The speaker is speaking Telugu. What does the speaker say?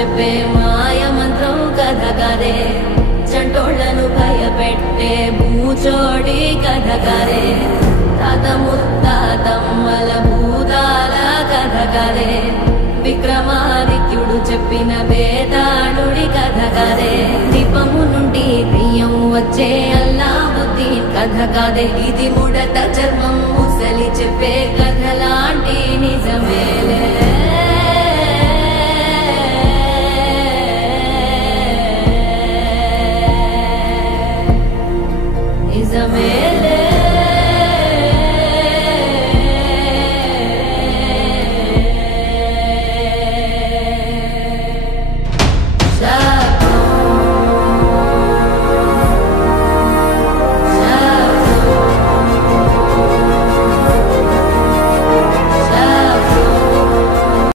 చెప్పే మాయ మంత్రం కథ కదే చంటోళ్లను భయపెట్టే భూచోడి కథ కదే తాత ముత్తాతమ్మల భూతాల కథ కదే విక్రమాదిత్యుడు చెప్పిన వేదాళుడి కథ కదే దీపము నుండి బియ్యం వచ్చే అల్లావుద్దీన్ కథ కదే ఇది ముడత చర్మం ముసలి చెప్పే కథ లాంటి నిజమే